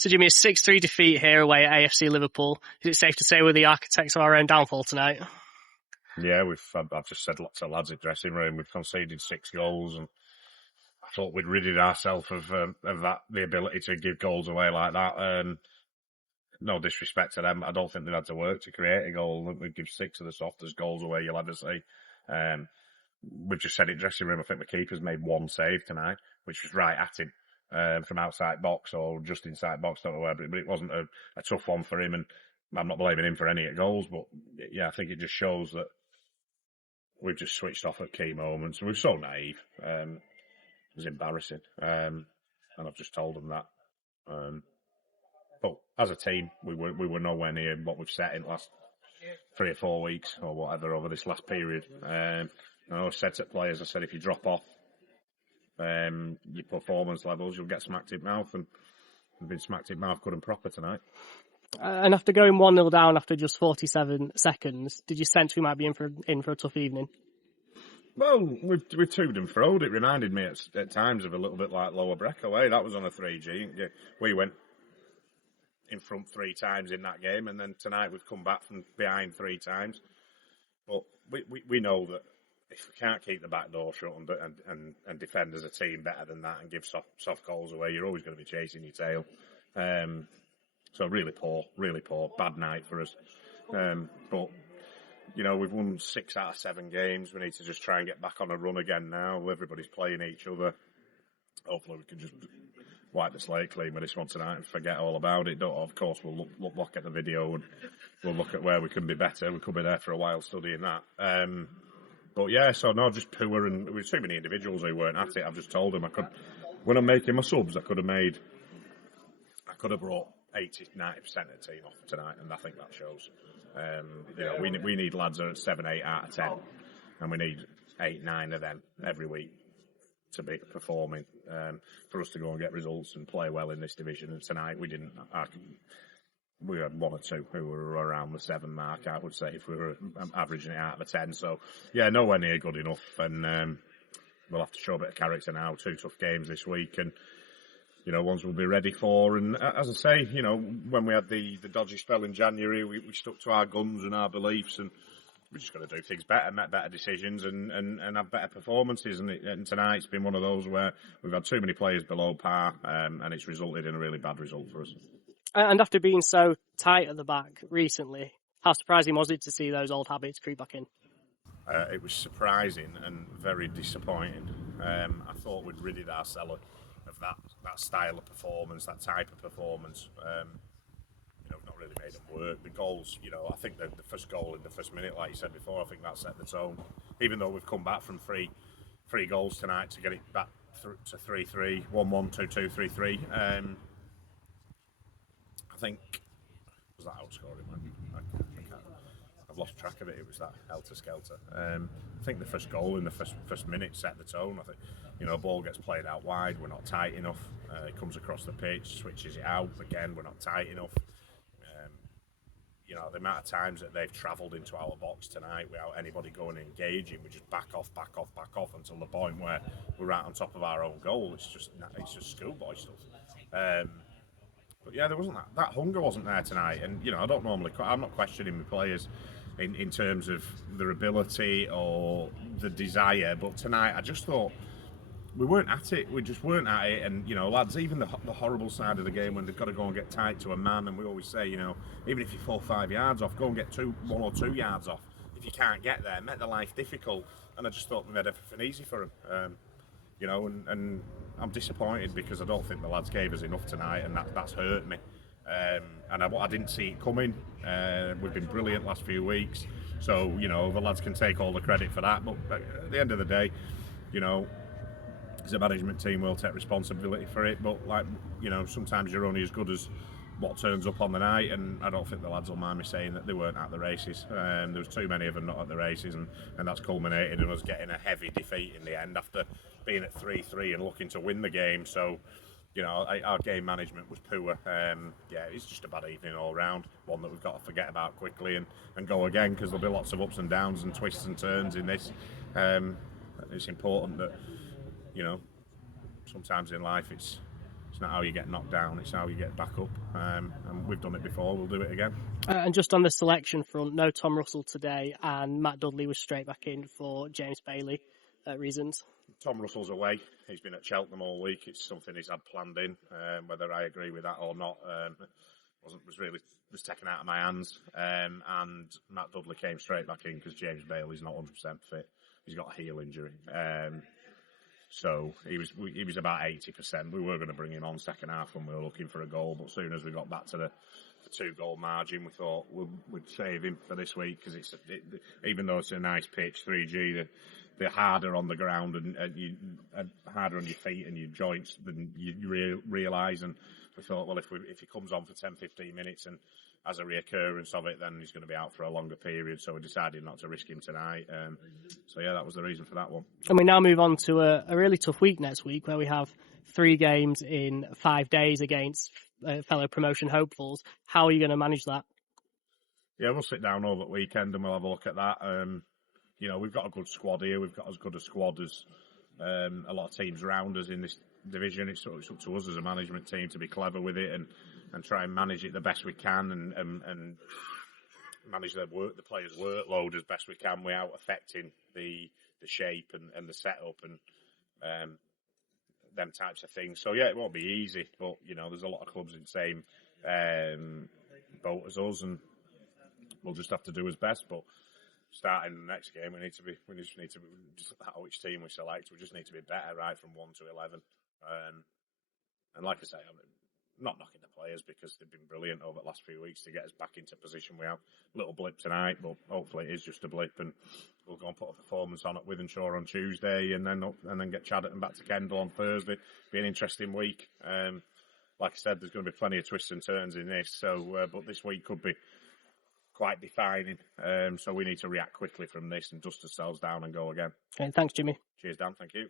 So Jimmy, a 6-3 defeat here away at AFC Liverpool. Is it safe to say we're the architects of our own downfall tonight? Yeah, I've just said lots of lads at dressing room. We've conceded 6 goals, and I thought we'd ridded ourselves of that, the ability to give goals away like that. No disrespect to them, I don't think they've had to work to create a goal. We give 6 of the softest goals away you'll ever see. We've just said it dressing room. I think the keeper's made 1 save tonight, which was right at him. From outside box or just inside box, don't know where, but it wasn't a tough one for him, and I'm not blaming him for any of the goals, but yeah, I think it just shows that we've just switched off at key moments. We're so naive. It was embarrassing, and I've just told them that. But as a team, we were nowhere near what we've set in the last 3 or 4 weeks or whatever over this last period. I said to players, I said, if you drop off your performance levels, you'll get smacked in mouth, and we've been smacked in mouth good and proper tonight. And after going 1-0 down after just 47 seconds, did you sense we might be in for a tough evening? Well, we've toed and froed. It reminded me at times of a little bit like Lower Breakaway. That was on a 3G. We went in front 3 times in that game, and then tonight we've come back from behind 3 times. But we know that if we can't keep the back door shut and defend as a team better than that and give soft goals away, you're always going to be chasing your tail. So really poor, bad night for us. But, we've won 6 out of 7 games. We need to just try and get back on a run again now. Everybody's playing each other. Hopefully we can just wipe the slate clean with this one tonight and forget all about it. Of course, we'll look at the video and we'll look at where we can be better. We could be there for a while studying that. But yeah, so no, just poor, and there were too many individuals who weren't at it. I've just told them when I'm making my subs, I could have brought 80-90% of the team off tonight, and I think that shows. We need lads that are at 7-8 out of 10, and we need 8-9 of them every week to be performing for us to go and get results and play well in this division. And tonight we didn't. We had 1 or 2 who were around the 7 mark, I would say, if we were averaging it out of a 10. So, yeah, nowhere near good enough. And we'll have to show a bit of character now. 2 tough games this week, and ones we'll be ready for. And as I say, when we had the dodgy spell in January, we stuck to our guns and our beliefs, and we're just got to do things better, make better decisions, and have better performances. And tonight's been one of those where we've had too many players below par, and it's resulted in a really bad result for us. And after being so tight at the back recently, how surprising was it to see those old habits creep back in? It was surprising and very disappointing. I thought we'd ridded ourselves of that style of performance, that type of performance. We've not really made them work. The goals, I think the first goal in the first minute, like you said before, I think that set the tone. Even though we've come back from three goals tonight to get it back to 3-3, 1-1, 2-2, 3-3. I think, was that outscoring? I've lost track of it. It was that helter-skelter. I think the first goal in the first minute set the tone. I think, ball gets played out wide. We're not tight enough. It comes across the pitch, switches it out. Again, we're not tight enough. The amount of times that they've travelled into our box tonight without anybody going and engaging, we just back off until the point where we're right on top of our own goal. It's just schoolboy stuff. But yeah, there wasn't that hunger wasn't there tonight, and I'm not questioning the players in terms of their ability or the desire, but tonight I just thought we weren't at it. We just weren't at it, and lads, even the horrible side of the game when they've got to go and get tight to a man, and we always say, even if you're 4 or 5 yards off, go and get 1 or 2 yards off. If you can't get there, make their life difficult. And I just thought we made everything easy for them. And I'm disappointed because I don't think the lads gave us enough tonight, and that's hurt me. And I didn't see it coming. We've been brilliant last few weeks, so the lads can take all the credit for that. But at the end of the day, as a management team, we'll take responsibility for it. But sometimes you're only as good as what turns up on the night, and I don't think the lads will mind me saying that they weren't at the races. There was too many of them not at the races, and that's culminated in us getting a heavy defeat in the end after being at 3-3 and looking to win the game. So, our game management was poor. It's just a bad evening all round, one that we've got to forget about quickly and go again, because there'll be lots of ups and downs and twists and turns in this. It's important that, sometimes in life it's It's not how you get knocked down, it's how you get back up. And we've done it before, we'll do it again. And just on the selection front, no Tom Russell today, and Matt Dudley was straight back in for James Bailey reasons. Tom Russell's away. He's been at Cheltenham all week. It's something he's had planned in. Whether I agree with that or not was taken out of my hands. And Matt Dudley came straight back in because James Bailey's not 100% fit. He's got a heel injury. So he was about 80%. We were going to bring him on second half when we were looking for a goal, but as soon as we got back to the 2-goal margin, we thought we'd save him for this week because even though it's a nice pitch, 3G, they're harder on the ground and harder on your feet and your joints than you realise. And we thought, well, if he comes on for 10-15 minutes and has a reoccurrence of it, then he's going to be out for a longer period. So we decided not to risk him tonight. So yeah, that was the reason for that one. And we now move on to a really tough week next week, where we have 3 games in 5 days against fellow promotion hopefuls. How are you going to manage that? Yeah, we'll sit down over the weekend and we'll have a look at that. We've got a good squad here. We've got as good a squad as a lot of teams around us in this division. It's up to us as a management team to be clever with it and try and manage it the best we can and manage the players' workload as best we can without affecting the shape and the setup and them types of things. So yeah, it won't be easy, but there's a lot of clubs in the same boat as us, and we'll just have to do as best. But starting the next game, we just need to just which team we select. We just need to be better right from 1 to 11. And like I say, I'm not knocking the players because they've been brilliant over the last few weeks to get us back into position. We have a little blip tonight, but hopefully it is just a blip, and we'll go and put a performance on at Wythenshawe on Tuesday, and then get Chadderton back to Kendal on Thursday. Be an interesting week. Like I said, there's going to be plenty of twists and turns in this. So, but this week could be quite defining. So we need to react quickly from this and dust ourselves down and go again. Okay, thanks, Jimmy. Cheers, Dan. Thank you.